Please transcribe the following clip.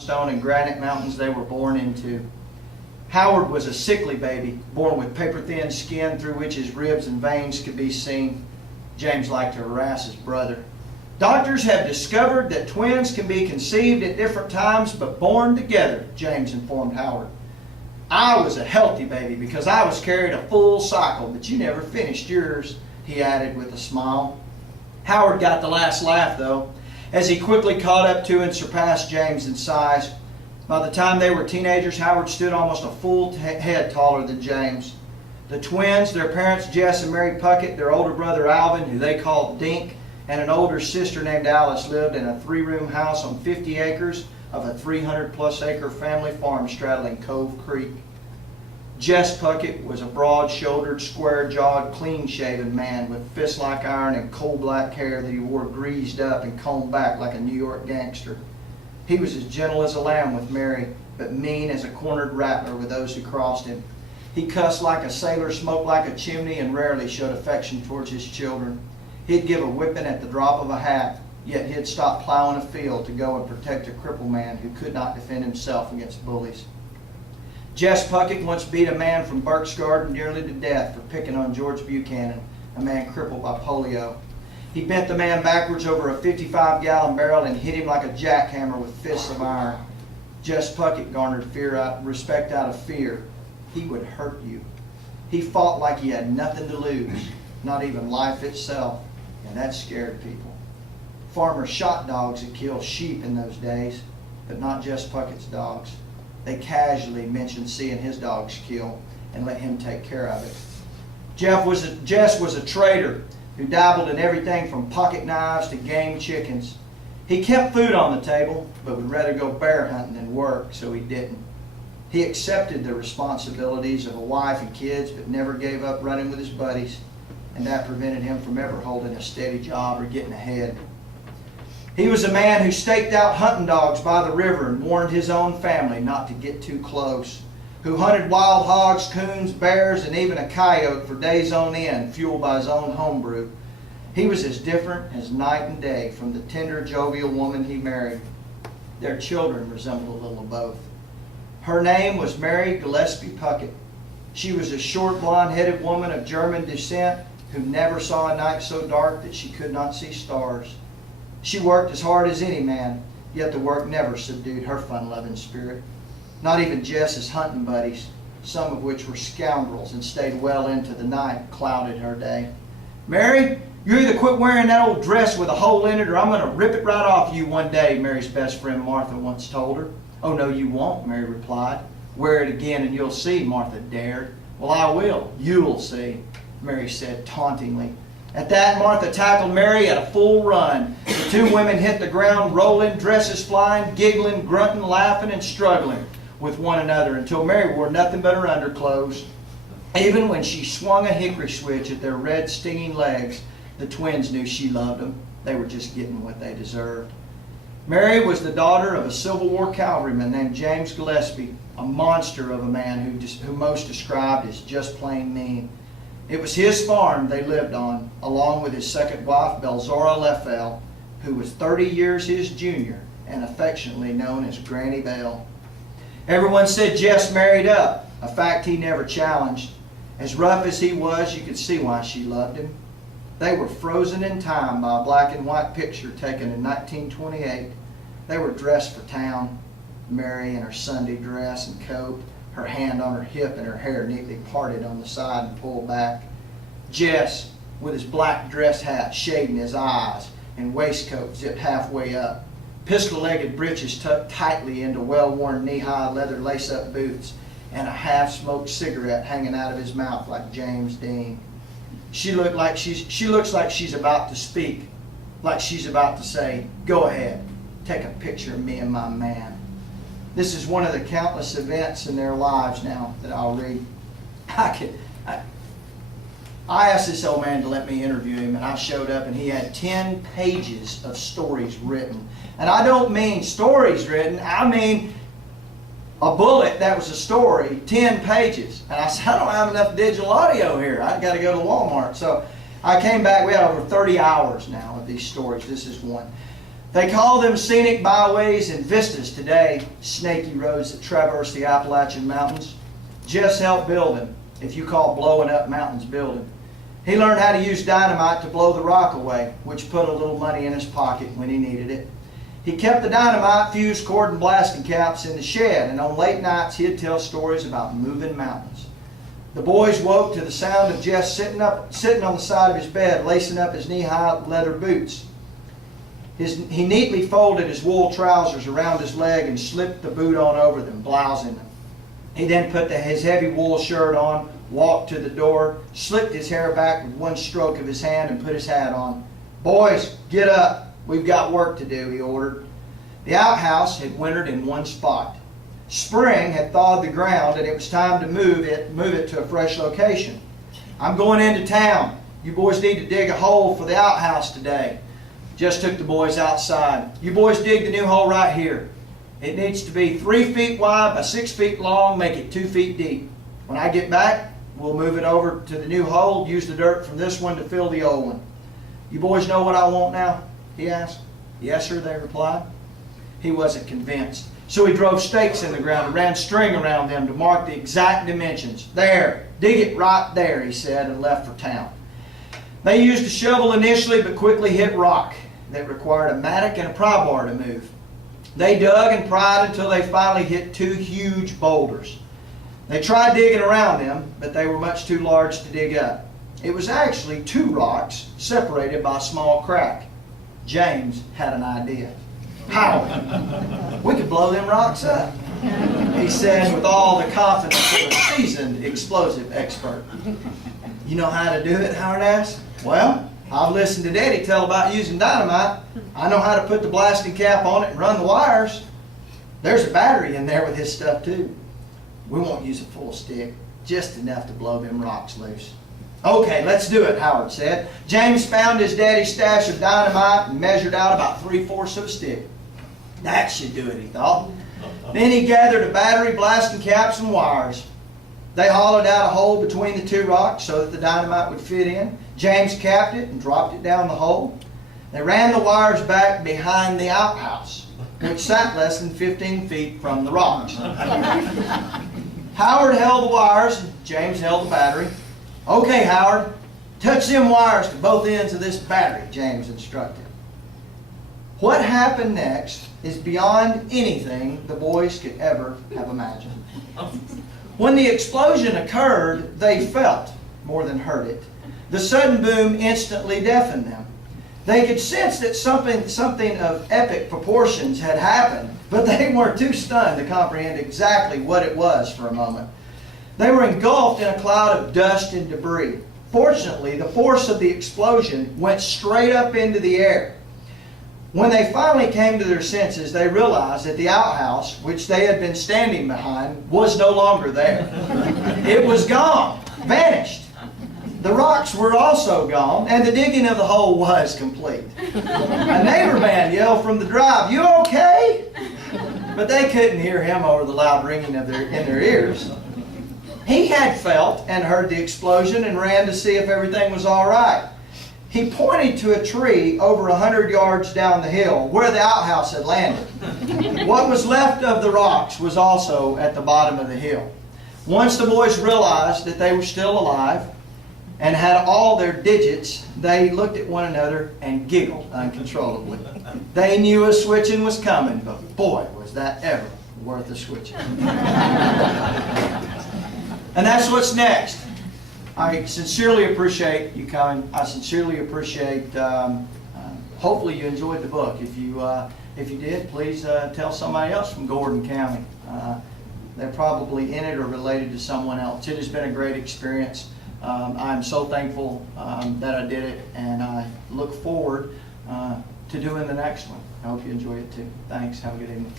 Stone and granite mountains they were born into. Howard was a sickly baby, born with paper-thin skin through which his ribs and veins could be seen. James liked to harass his brother. Doctors have discovered that twins can be conceived at different times but born together, James informed Howard. I was a healthy baby because I was carried a full cycle, but you never finished yours, he added with a smile. Howard got the last laugh, though, as he quickly caught up to and surpassed James in size. By the time they were teenagers, Howard stood almost a full head taller than James. The twins, their parents Jess and Mary Puckett, their older brother Alvin, who they called Dink, and an older sister named Alice lived in a 3-room house on 50 acres of a 300-plus acre family farm straddling Cove Creek. Jess Puckett was a broad-shouldered, square-jawed, clean-shaven man with fist-like iron and coal-black hair that he wore greased up and combed back like a New York gangster. He was as gentle as a lamb with Mary, but mean as a cornered rattler with those who crossed him. He cussed like a sailor, smoked like a chimney, and rarely showed affection towards his children. He'd give a whipping at the drop of a hat, yet he'd stop plowing a field to go and protect a crippled man who could not defend himself against bullies. Jess Puckett once beat a man from Burke's Garden nearly to death for picking on George Buchanan, a man crippled by polio. He bent the man backwards over a 55-gallon barrel and hit him like a jackhammer with fists of iron. Jess Puckett garnered respect out of fear. He would hurt you. He fought like he had nothing to lose, not even life itself, and that scared people. Farmers shot dogs that killed sheep in those days, but not Jess Puckett's dogs. They casually mentioned seeing his dogs kill and let him take care of it. Jess was a trader who dabbled in everything from pocket knives to game chickens. He kept food on the table, but would rather go bear hunting than work, so he didn't. He accepted the responsibilities of a wife and kids, but never gave up running with his buddies, and that prevented him from ever holding a steady job or getting ahead. He was a man who staked out hunting dogs by the river and warned his own family not to get too close, who hunted wild hogs, coons, bears, and even a coyote for days on end, fueled by his own homebrew. He was as different as night and day from the tender, jovial woman he married. Their children resembled a little of both. Her name was Mary Gillespie Puckett. She was a short, blonde-headed woman of German descent who never saw a night so dark that she could not see stars. She worked as hard as any man, yet the work never subdued her fun-loving spirit. Not even Jess's hunting buddies, some of which were scoundrels and stayed well into the night, clouded her day. "Mary, you either quit wearing that old dress with a hole in it or I'm going to rip it right off you one day," Mary's best friend Martha once told her. "Oh, no, you won't," Mary replied. "Wear it again and you'll see," Martha dared. "Well, I will. You'll see," Mary said tauntingly. At that, Martha tackled Mary at a full run. The two women hit the ground, rolling, dresses flying, giggling, grunting, laughing, and struggling with one another until Mary wore nothing but her underclothes. Even when she swung a hickory switch at their red, stinging legs, the twins knew she loved them. They were just getting what they deserved. Mary was the daughter of a Civil War cavalryman named James Gillespie, a monster of a man who most described as just plain mean. It was his farm they lived on, along with his second wife, Belzora Leffel, who was 30 years his junior and affectionately known as Granny Bell. Everyone said Jess married up, a fact he never challenged. As rough as he was, you could see why she loved him. They were frozen in time by a black and white picture taken in 1928. They were dressed for town, Mary in her Sunday dress and coat, her hand on her hip and her hair neatly parted on the side and pulled back. Jess, with his black dress hat shading his eyes and waistcoat zipped halfway up, pistol-legged breeches tucked tightly into well-worn knee-high leather lace-up boots, and a half-smoked cigarette hanging out of his mouth like James Dean. She looks like she's about to speak, like she's about to say, "Go ahead, take a picture of me and my man." This is one of the countless events in their lives now that I'll read. I asked this old man to let me interview him, and I showed up, and he had 10 pages of stories written. And I don't mean stories written, I mean a bullet that was a story, 10 pages. And I said, I don't have enough digital audio here. I've got to go to Walmart. So I came back. We had over 30 hours now of these stories. This is one. They call them scenic byways and vistas today, snaky roads that traverse the Appalachian Mountains. Jess helped build them, if you call blowing up mountains building. He learned how to use dynamite to blow the rock away, which put a little money in his pocket when he needed it. He kept the dynamite, fuse cord, and blasting caps in the shed, and on late nights he'd tell stories about moving mountains. The boys woke to the sound of Jess sitting on the side of his bed, lacing up his knee-high leather boots. He neatly folded his wool trousers around his leg and slipped the boot on over them, blousing them. He then put his heavy wool shirt on, walked to the door, slicked his hair back with one stroke of his hand, and put his hat on. "Boys, get up. We've got work to do," he ordered. The outhouse had wintered in one spot. Spring had thawed the ground, and it was time to move it to a fresh location. "I'm going into town. You boys need to dig a hole for the outhouse today." Just took the boys outside. "You boys dig the new hole right here. It needs to be 3 feet wide by 6 feet long, make it 2 feet deep. When I get back, we'll move it over to the new hole, use the dirt from this one to fill the old one. You boys know what I want now?" he asked. "Yes, sir," they replied. He wasn't convinced. So he drove stakes in the ground and ran string around them to mark the exact dimensions. "There, dig it right there," he said, and left for town. They used a shovel initially, but quickly hit rock that required a mattock and a pry bar to move. They dug and pried until they finally hit 2 huge boulders. They tried digging around them, but they were much too large to dig up. It was actually 2 rocks separated by a small crack. James had an idea. "How? We could blow them rocks up," he said with all the confidence of a seasoned explosive expert. "You know how to do it?" Howard asked. "Well, I've listened to Daddy tell about using dynamite. I know how to put the blasting cap on it and run the wires. There's a battery in there with his stuff too. We won't use a full stick, just enough to blow them rocks loose." "Okay, let's do it," Howard said. James found his daddy's stash of dynamite and measured out about 3/4 of a stick. That should do it, he thought. Then he gathered a battery, blasting caps, and wires. They hollowed out a hole between the 2 rocks so that the dynamite would fit in. James capped it and dropped it down the hole. They ran the wires back behind the outhouse, which sat less than 15 feet from the rocks. Howard held the wires and James held the battery. "Okay, Howard, touch them wires to both ends of this battery," James instructed. What happened next is beyond anything the boys could ever have imagined. When the explosion occurred, they felt, more than heard it. The sudden boom instantly deafened them. They could sense that something of epic proportions had happened, but they were too stunned to comprehend exactly what it was for a moment. They were engulfed in a cloud of dust and debris. Fortunately, the force of the explosion went straight up into the air. When they finally came to their senses, they realized that the outhouse, which they had been standing behind, was no longer there. It was gone, vanished. The rocks were also gone, and the digging of the hole was complete. A neighbor man yelled from the drive, "You okay?" But they couldn't hear him over the loud ringing in their ears. He had felt and heard the explosion and ran to see if everything was all right. He pointed to a tree over 100 yards down the hill where the outhouse had landed. What was left of the rocks was also at the bottom of the hill. Once the boys realized that they were still alive and had all their digits, they looked at one another and giggled uncontrollably. They knew a switching was coming, but boy, was that ever worth a switching. And that's what's next. I sincerely appreciate you coming. I sincerely appreciate, hopefully you enjoyed the book. If you did, please tell somebody else from Gordon County. They're probably in it or related to someone else. It has been a great experience. I'm so thankful that I did it, and I look forward to doing the next one. I hope you enjoy it too. Thanks. Have a good evening.